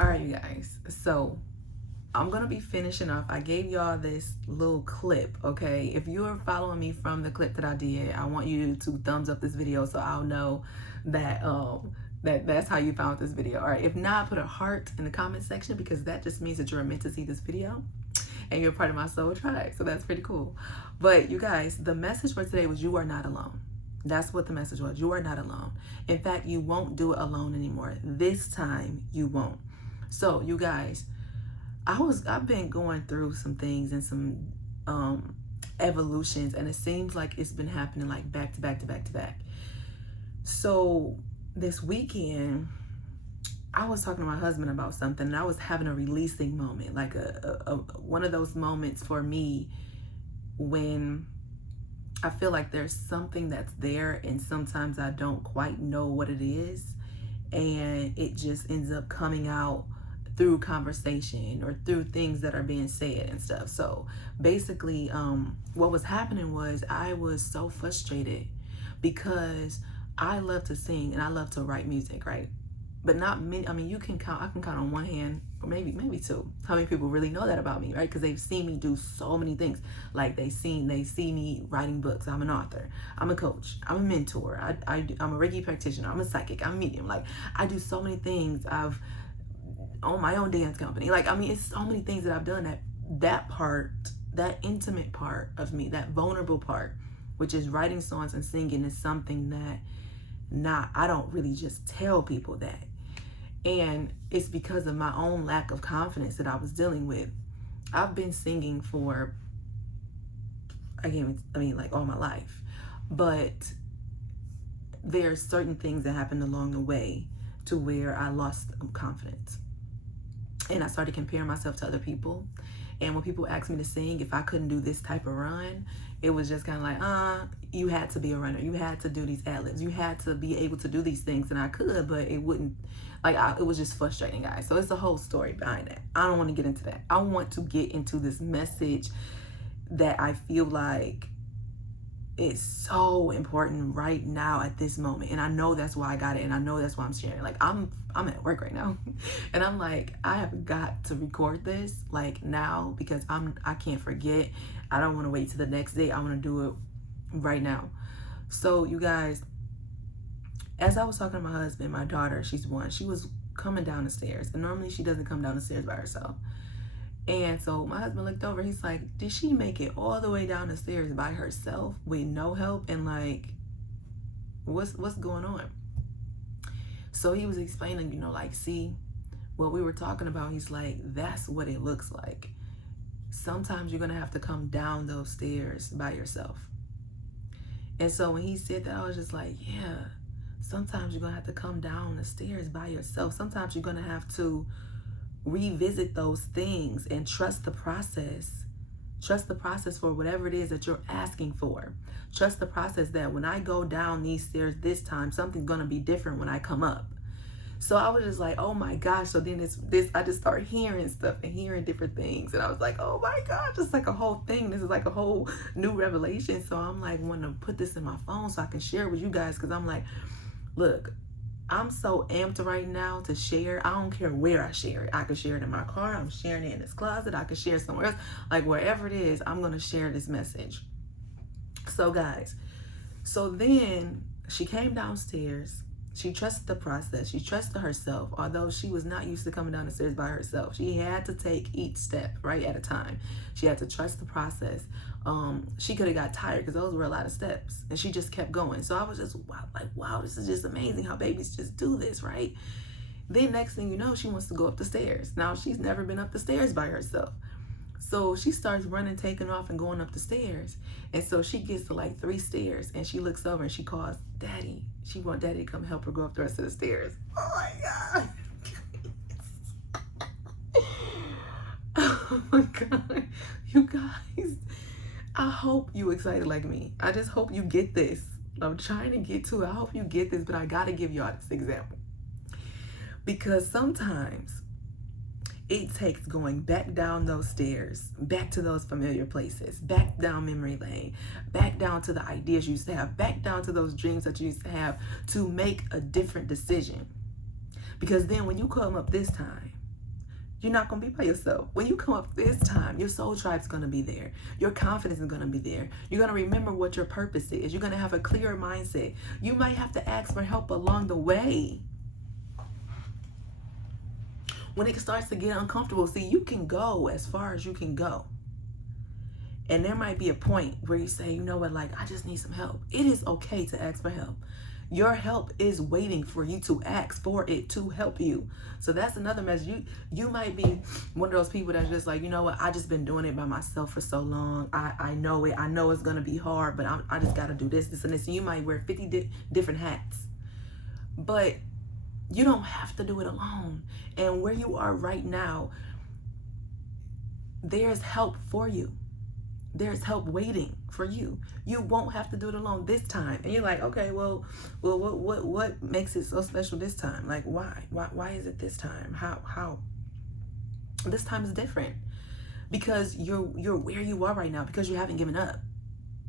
All right, you guys. So I'm gonna be finishing off. I gave y'all this little clip, okay? If you're following me from the clip that I did, I want you to thumbs up this video so I'll know that that's how you found this video. All right. If not, put a heart in the comment section because that just means that you're meant to see this video and you're part of my soul tribe. So that's pretty cool. But you guys, the message for today was you are not alone. That's what the message was. You are not alone. In fact, you won't do it alone anymore. This time you won't. So you guys, I've been going through some things and some evolutions, and it seems like it's been happening like back to back to back to back. So this weekend I was talking to my husband about something, and I was having a releasing moment, like a one of those moments for me when I feel like there's something that's there and sometimes I don't quite know what it is, and it just ends up coming out through conversation or through things that are being said and stuff. So basically, what was happening was I was so frustrated because I love to sing and I love to write music, right? But not many. I mean, I can count on one hand, or maybe two, how many people really know that about me, right? Because they've seen me do so many things. Like they see me writing books. I'm an author. I'm a coach. I'm a mentor. I'm a Reiki practitioner. I'm a psychic. I'm a medium. Like I do so many things. I've owned my own dance company. Like I mean, it's so many things that I've done. That part, that intimate part of me, that vulnerable part, which is writing songs and singing, is something that I don't really just tell people that. And it's because of my own lack of confidence that I was dealing with. I've been singing for, like all my life. But there's certain things that happened along the way to where I lost confidence. And I started comparing myself to other people. And when people asked me to sing, if I couldn't do this type of run, it was just kind of like, you had to be a runner. You had to do these ad-libs. You had to be able to do these things. And I could, but it wouldn't, it was just frustrating, guys. So it's a whole story behind that. I don't want to get into that. I want to get into this message that I feel like is so important right now at this moment. And I know that's why I got it. And I know that's why I'm sharing. Like I'm at work right now. And I'm like, I have got to record this like now because I can't forget. I don't want to wait till the next day. I want to do it right now. So you guys, as I was talking to my husband, my daughter, she's one, she was coming down the stairs. And normally she doesn't come down the stairs by herself. And so my husband looked over, he's like, did she make it all the way down the stairs by herself with no help? And like, what's going on? So he was explaining, see, what we were talking about, he's like, that's what it looks like. Sometimes you're gonna have to come down those stairs by yourself. And so when he said that, I was just like, yeah, sometimes you're gonna have to come down the stairs by yourself. Sometimes you're gonna have to revisit those things and trust the process. Trust the process for whatever it is that you're asking for. Trust the process that when I go down these stairs this time, something's gonna be different when I come up. So I was just like, oh my gosh. So then I just started hearing stuff and hearing different things. And I was like, oh my gosh, it's like a whole thing. This is like a whole new revelation. So I'm like, wanting to put this in my phone so I can share it with you guys. Cause I'm like, look, I'm so amped right now to share. I don't care where I share it. I can share it in my car. I'm sharing it in this closet. I can share it somewhere else. Like wherever it is, I'm going to share this message. So guys, so then she came downstairs. She trusted the process. She trusted herself, although she was not used to coming down the stairs by herself. She had to take each step right at a time. She had to trust the process. She could have got tired because those were a lot of steps, and she just kept going. So I was just wow, this is just amazing how babies just do this, right? Then next thing you know, she wants to go up the stairs. Now she's never been up the stairs by herself. So she starts running, taking off and going up the stairs. And so she gets to like 3 stairs and she looks over and she calls Daddy. She wants Daddy to come help her go up the rest of the stairs. Oh my God. Oh my God. You guys, I hope you excited like me. I just hope you get this. I'm trying to get to it. I hope you get this, but I got to give y'all this example. Because sometimes it takes going back down those stairs, back to those familiar places, back down memory lane, back down to the ideas you used to have, back down to those dreams that you used to have to make a different decision. Because then when you come up this time, You're not going to be by yourself. When you come up this time, your soul tribe's going to be there. Your confidence is going to be there. You're going to remember what your purpose is. You're going to have a clearer mindset. You might have to ask for help along the way. When it starts to get uncomfortable, see, you can go as far as you can go. And there might be a point where you say, you know what, like, I just need some help. It is okay to ask for help. Your help is waiting for you to ask for it to help you. So that's another message. You might be one of those people that's just like, you know what, I just been doing it by myself for so long. I know it. I know it's going to be hard, but I just got to do this, this, and this. And you might wear 50 different hats. But you don't have to do it alone. And where you are right now, there's help for you. There's help waiting for you. You won't have to do it alone this time. And you're like, okay, well, what makes it so special this time? Like, why is it this time? How? This time is different because you're where you are right now because you haven't given up.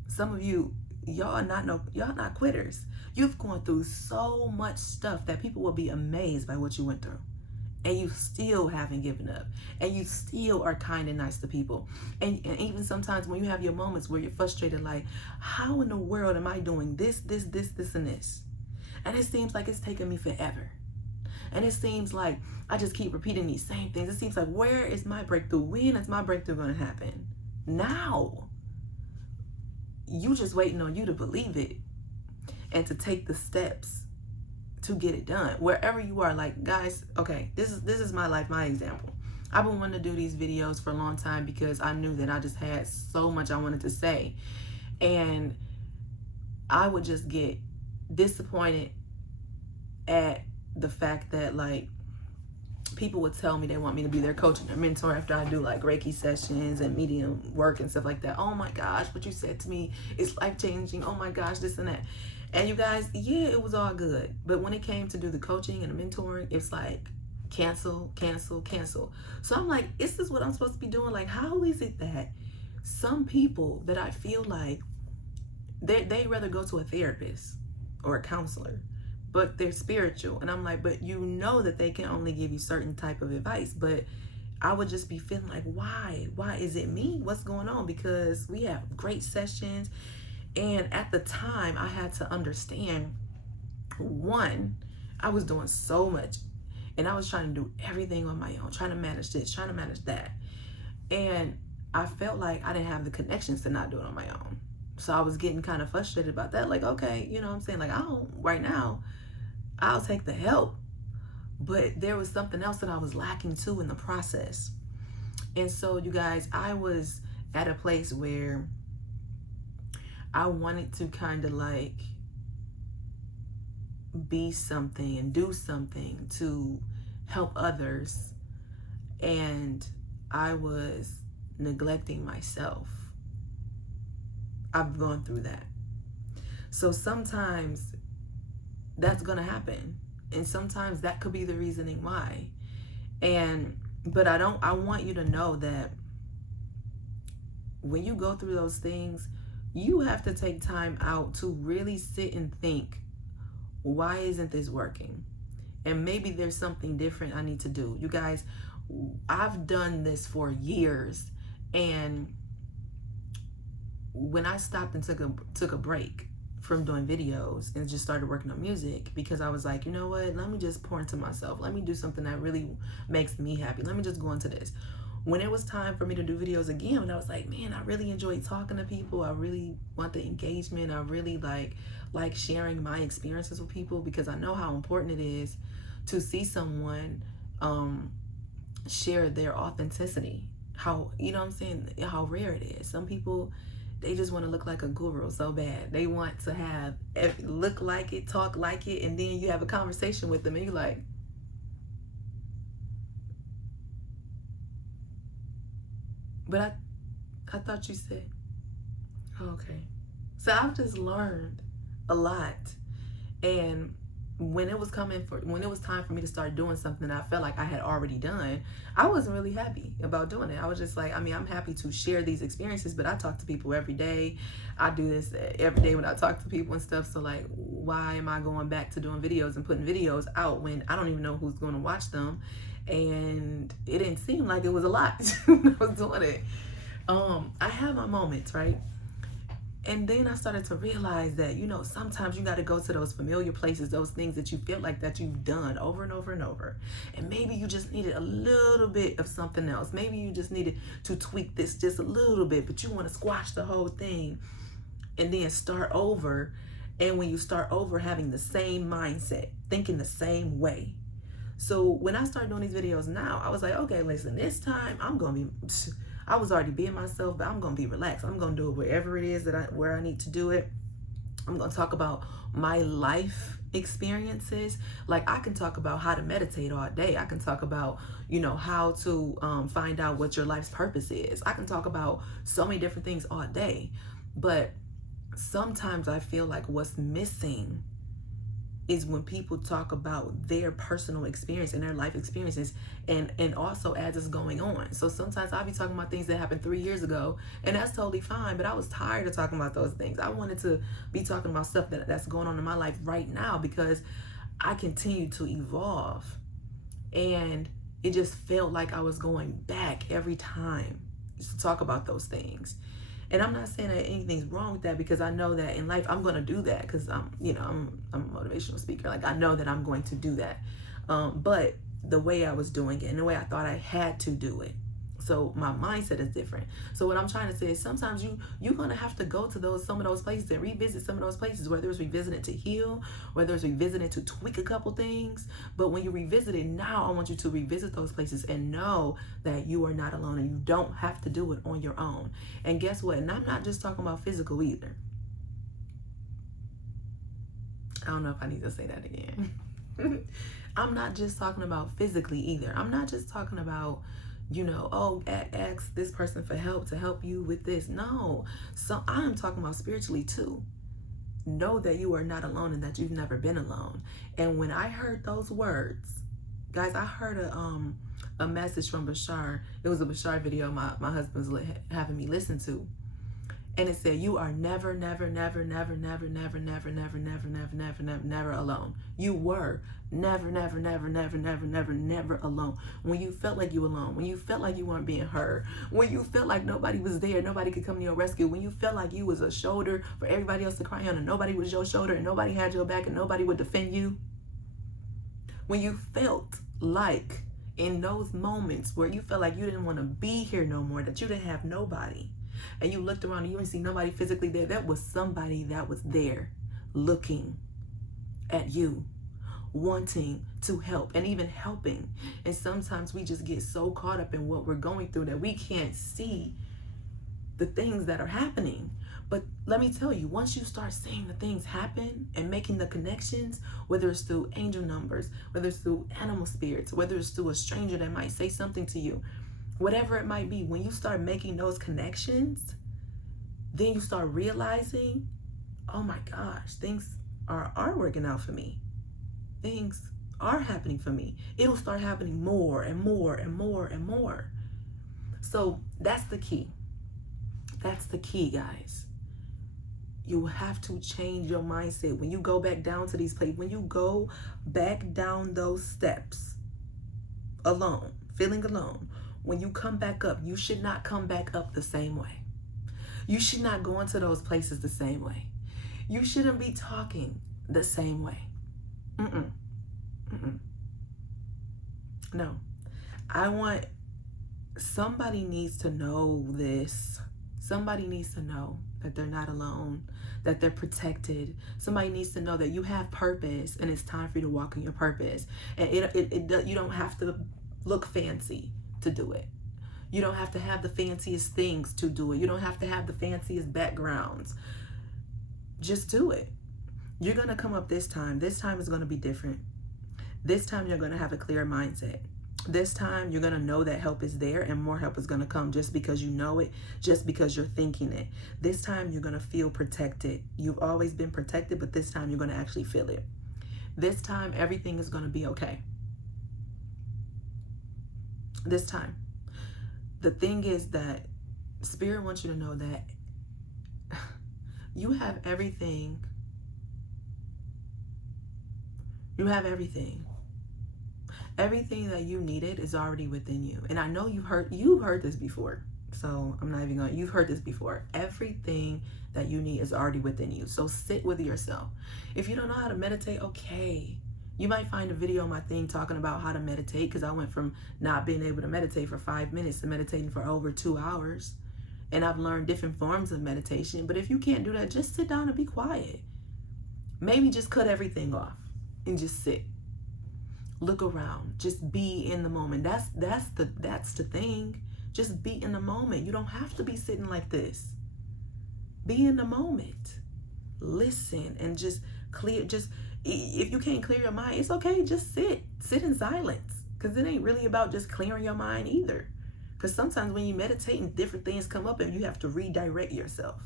Some of you, y'all not quitters. You've gone through so much stuff that people will be amazed by what you went through. And you still haven't given up. And you still are kind and nice to people. And even sometimes when you have your moments where you're frustrated, like, how in the world am I doing this, and this? And it seems like it's taking me forever. And it seems like I just keep repeating these same things. It seems like, where is my breakthrough? When is my breakthrough going to happen? Now. You just waiting on you to believe it and to take the steps to get it done wherever you are. Like, guys, okay, this is my life, my example. I've been wanting to do these videos for a long time because I knew that I just had so much I wanted to say, and I would just get disappointed at the fact that, like, people would tell me they want me to be their coach and their mentor after I do like Reiki sessions and medium work and stuff like that. Oh my gosh, what you said to me is life-changing. Oh my gosh, this and that. And you guys, yeah, it was all good. But when it came to do the coaching and the mentoring, it's like cancel. So I'm like, is this what I'm supposed to be doing? Like, how is it that some people that I feel like they'd rather go to a therapist or a counselor, but they're spiritual. And I'm like, but you know that they can only give you certain type of advice. But I would just be feeling like, why? Why is it me? What's going on? Because we have great sessions. And at the time, I had to understand, one, I was doing so much. And I was trying to do everything on my own, trying to manage this, trying to manage that. And I felt like I didn't have the connections to not do it on my own. So I was getting kind of frustrated about that. Like, okay, you know what I'm saying? Like, right now, I'll take the help. But there was something else that I was lacking too in the process. And so, you guys, I was at a place where I wanted to kind of like be something and do something to help others. And I was neglecting myself. I've gone through that. So sometimes that's going to happen. And sometimes that could be the reasoning why. But I want you to know that when you go through those things, you have to take time out to really sit and think, why isn't this working? And maybe there's something different I need to do. You guys, I've done this for years. And when I stopped and took a break from doing videos and just started working on music, because I was like, you know what, let me just pour into myself. Let me do something that really makes me happy. Let me just go into this. When it was time for me to do videos again, and I was like, man, I really enjoy talking to people. I really want the engagement. I really like sharing my experiences with people, because I know how important it is to see someone share their authenticity. How, you know what I'm saying, how rare it is. Some people, they just want to look like a guru so bad. They want to look like it, talk like it, and then you have a conversation with them and you're like, but I thought you said, okay. So I've just learned a lot. And when it was time for me to start doing something that I felt like I had already done, I wasn't really happy about doing it. I was just like, I mean, I'm happy to share these experiences, but I talk to people every day. I do this every day when I talk to people and stuff. So like, why am I going back to doing videos and putting videos out when I don't even know who's going to watch them? And it didn't seem like it was a lot when I was doing it. I had my moments, right? And then I started to realize that, sometimes you got to go to those familiar places, those things that you feel like that you've done over and over and over. And maybe you just needed a little bit of something else. Maybe you just needed to tweak this just a little bit, but you want to squash the whole thing and then start over. And when you start over, having the same mindset, thinking the same way. So when I started doing these videos now, I was like, okay, listen, this time I was already being myself, but I'm going to be relaxed. I'm going to do it wherever it is where I need to do it. I'm going to talk about my life experiences. Like, I can talk about how to meditate all day. I can talk about, how to find out what your life's purpose is. I can talk about so many different things all day. But sometimes I feel like what's missing is when people talk about their personal experience and their life experiences, and also as it's going on. So sometimes I'll be talking about things that happened 3 years ago, and that's totally fine, but I was tired of talking about those things. I wanted to be talking about stuff that's going on in my life right now, because I continue to evolve, and it just felt like I was going back every time to talk about those things. And I'm not saying that anything's wrong with that, because I know that in life I'm going to do that, because I'm a motivational speaker. Like, I know that I'm going to do that. But the way I was doing it and the way I thought I had to do it. So my mindset is different. So what I'm trying to say is sometimes you're going to have to go to some of those places and revisit some of those places, whether it's revisiting to heal, whether it's revisiting to tweak a couple things. But when you revisit it now, I want you to revisit those places and know that you are not alone, and you don't have to do it on your own. And guess what? And I'm not just talking about physical either. I don't know if I need to say that again. I'm not just talking about physically either. I'm not just talking about, ask this person for help to help you with this. No. So I'm talking about spiritually too. Know that you are not alone and that you've never been alone. And when I heard those words, guys, I heard a message from Bashar. It was a Bashar video my husband was having me listen to. And it said, you are never, never, never, never, never, never, never, never, never, never, never, never, never alone. You were never, never, never, never, never, never, never alone. When you felt like you were alone, when you felt like you weren't being heard, when you felt like nobody was there, nobody could come to your rescue, when you felt like you was a shoulder for everybody else to cry on, and nobody was your shoulder, and nobody had your back, and nobody would defend you. When you felt like in those moments where you felt like you didn't want to be here no more, that you didn't have nobody, and you looked around and you didn't see nobody physically there, that was somebody that was there looking at you, wanting to help and even helping. And sometimes we just get so caught up in what we're going through that we can't see the things that are happening. But let me tell you, once you start seeing the things happen and making the connections, whether it's through angel numbers, whether it's through animal spirits, whether it's through a stranger that might say something to you, whatever it might be, when you start making those connections, then you start realizing, oh my gosh, things are working out for me. Things are happening for me. It'll start happening more and more and more and more. So that's the key. That's the key, guys. You have to change your mindset. When you go back down to these places, when you go back down those steps alone, feeling alone, when you come back up, you should not come back up the same way. You should not go into those places the same way. You shouldn't be talking the same way. No. Somebody needs to know this. Somebody needs to know that they're not alone, that they're protected. Somebody needs to know that you have purpose, and it's time for you to walk in your purpose. And you don't have to look fancy to do it. You don't have to have the fanciest things to do it. You don't have to have the fanciest backgrounds. Just do it. You're going to come up this time. This time is going to be different. This time you're going to have a clear mindset. This time you're going to know that help is there, and more help is going to come just because you know it, just because you're thinking it. This time you're going to feel protected. You've always been protected, but this time you're going to actually feel it. This time everything is going to be okay. This time. The thing is that Spirit wants you to know that you have everything. You have everything. Everything that you needed is already within you. And I know you've heard this before. So I'm not even going, you've heard this before. Everything that you need is already within you. So sit with yourself. If you don't know how to meditate, okay. You might find a video on my thing talking about how to meditate, because I went from not being able to meditate for 5 minutes to meditating for over 2 hours. And I've learned different forms of meditation. But if you can't do that, just sit down and be quiet. Maybe just cut everything off and just sit. Look around. Just be in the moment. That's the thing. Just be in the moment. You don't have to be sitting like this. Be in the moment. Listen and just clear. Just if you can't clear your mind, it's okay. Just sit. Sit in silence. Because it ain't really about just clearing your mind either. Because sometimes when you meditate and different things come up and you have to redirect yourself.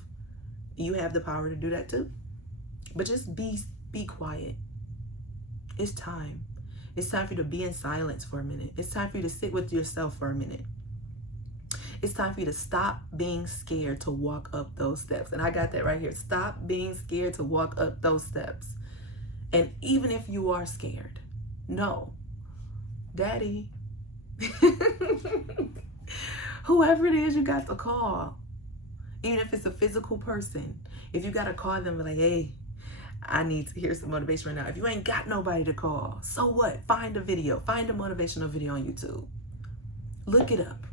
You have the power to do that too. But just be quiet. It's time. It's time for you to be in silence for a minute. It's time for you to sit with yourself for a minute. It's time for you to stop being scared to walk up those steps. And I got that right here. Stop being scared to walk up those steps. And even if you are scared, no, Daddy, whoever it is you got to call, even if it's a physical person, if you got to call them, like, hey, I need to hear some motivation right now. If you ain't got nobody to call, so what? Find a video. Find a motivational video on YouTube. Look it up.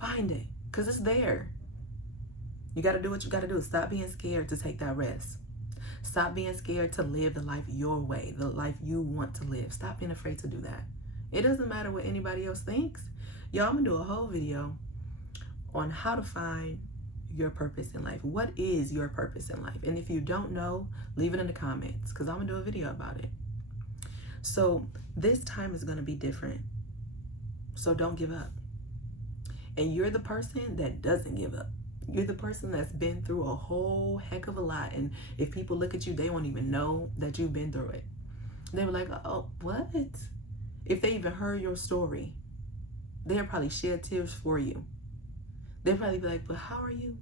Find it, because it's there. You got to do what you got to do. Stop being scared to take that rest. Stop being scared to live the life your way, the life you want to live. Stop being afraid to do that. It doesn't matter what anybody else thinks. Y'all, I'm going to do a whole video on how to find your purpose in life. What is your purpose in life? And if you don't know, leave it in the comments, because I'm going to do a video about it. So this time is going to be different. So don't give up. And you're the person that doesn't give up. You're the person that's been through a whole heck of a lot. And if people look at you, they won't even know that you've been through it. They were like, oh, what? If they even heard your story, they'll probably shed tears for you. They'll probably be like, but how are you?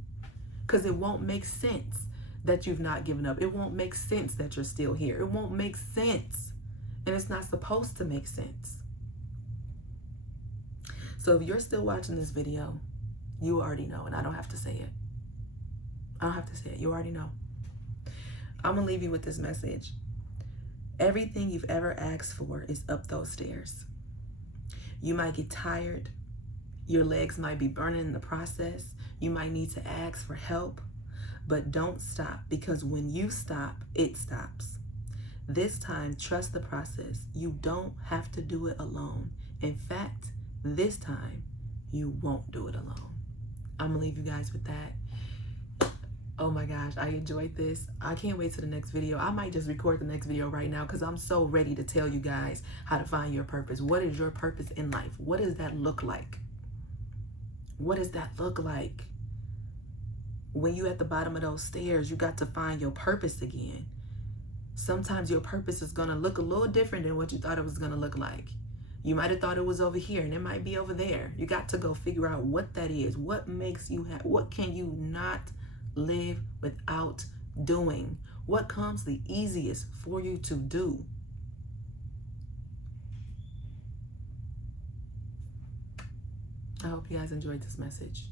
Because it won't make sense that you've not given up. It won't make sense that you're still here. It won't make sense. And it's not supposed to make sense. So if you're still watching this video, you already know, and I don't have to say it. I don't have to say it. You already know. I'm going to leave you with this message. Everything you've ever asked for is up those stairs. You might get tired. Your legs might be burning in the process. You might need to ask for help. But don't stop, because when you stop, it stops. This time, trust the process. You don't have to do it alone. In fact, this time, you won't do it alone. I'm gonna leave you guys with that. Oh my gosh, I enjoyed this. I can't wait to the next video. I might just record the next video right now, because I'm so ready to tell you guys how to find your purpose. What is your purpose in life? What does that look like? What does that look like? When you at the bottom of those stairs, you got to find your purpose again. Sometimes your purpose is gonna look a little different than what you thought it was gonna look like. You might have thought it was over here, and it might be over there. You got to go figure out what that is. What makes you happy? What can you not live without doing? What comes the easiest for you to do? I hope you guys enjoyed this message.